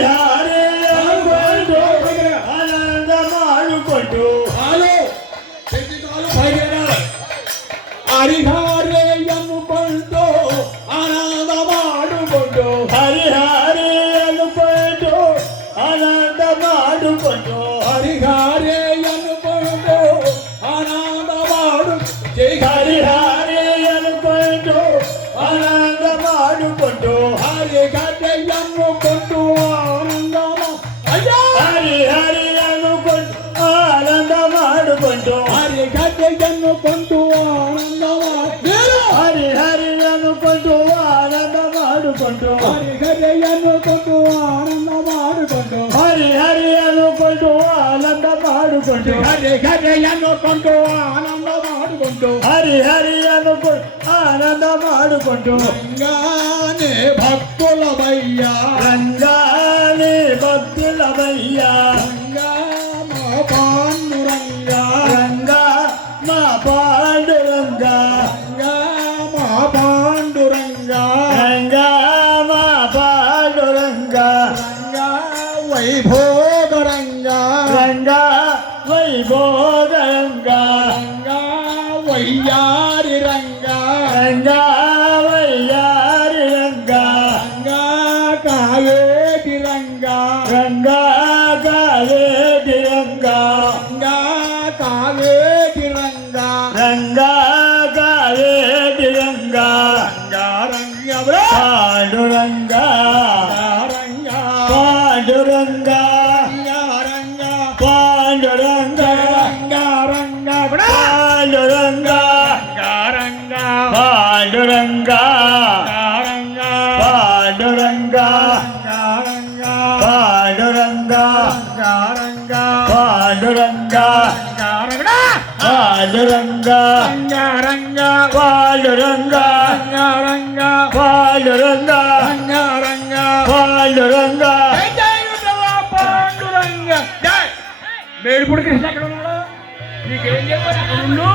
ಹರಿಹರಿ ಅನುಕೊಂಡು ಆನಂದ ಮಾಡಿಕೊಂಡು ಹರಿಹರೆಯನ್ನು ಬಂದು ಆನಂದ ಮಾಡಿಕೊಂಡು ಹರಿಹರೆಯನ್ನು ಬಂದು ಆನಂದ ಮಾಡಿಕೊಂಡು ಹರಿಹರೆಯನ್ನು ಬಂದು ಆನಂದ ಮಾಡು ಜೈ ಹರಿಹರೆಯನ್ನು ಬಂದು ಆನಂದ ಮಾಡಿಕೊಂಡು ಹರಿಗದ್ದೆಯನ್ನು ಕೊಂಡು ಆನಂದ ಹರಿಹರೆಯನ್ನು ಕೊಂಡು ಆನಂದ ಮಾಡಿಕೊಂಡು ಹರಿಗದ್ದೆಯನ್ನು ಕೊಂಡು ಆನಂದ ಹರಿಹರಿಯನ್ನು ಕೊಂಡು ಆನಂದ ಮಾಡಿಕೊಂಡು ಹರಿಗದ್ದೆಯನ್ನು ಕೊಂಡು ಆನಂದ ಮಾಡಿಕೊಂಡು ಹರಿಹರಿಯನ್ನು ಕೊಂಡು ಆನಂದ ಮಾಡಿಕೊಂಡು ಹರಿಗದ್ದೆಯನ್ನು ಕೊಂಡು ಆನಂದ ಮಾಡಿಕೊಂಡು ಹರಿಹರಿಯನ್ನು ಕೊಂಡು ಆನಂದ ಮಾಡಿಕೊಂಡು ರಂಗಾನೆ ಭಕ್తుల ಬಯ್ಯ ರಂಗಾನೆ ಭಕ್తుల ಬಯ್ಯ ರಂಗಾ మా పాండురంగ ರಂಗ ಮಾ ಪಾಂಡುರಂಗ రంగా మా పాండురంగ ರಂಗ ಮಾ ಪಾಂಡುರಂಗ రంగా వైభోగరంగ ರಂಗ ವೈಭೋಗರಂಗ రంగా వయ్యారి రంగ ರಂಗ ವಯ್ಯಾರಿ ರಂಗ రంగా కావేటి రంగ ರಂಗ ಕಾವೇಟಿ ರಂಗ రంగా కావేటి రంగ ರಂಗ ಕಾವೇಟಿ ರಂಗ రంగా రంగ ಪಾಂಡುರಂಗ రంగ ಪಾಂಡುರಂಗ రంగ ಪಾಂಡುರಂಗ రంగ రంగ ಪಾಂಡುರಂಗ రంగ ಪಾಂಡುರಂಗ రంగ ಪಾಂಡುರಂಗ రంగ ಪಾಂಡುರಂಗ రంగ ಪಾಂಡುರಂಗ ಪಾಂಡುರಂಗ రంగ ಪಾಂಡುರಂಗ రంగ ಪಾಂಡುರಂಗ రంగ ಪಾಂಡುರಂಗ పాండురంగ మేడిపూడి కృష్ణ ఎక్కడ ఉన్నాడు నీకేం చెప్పారు అక్కడ ఉండు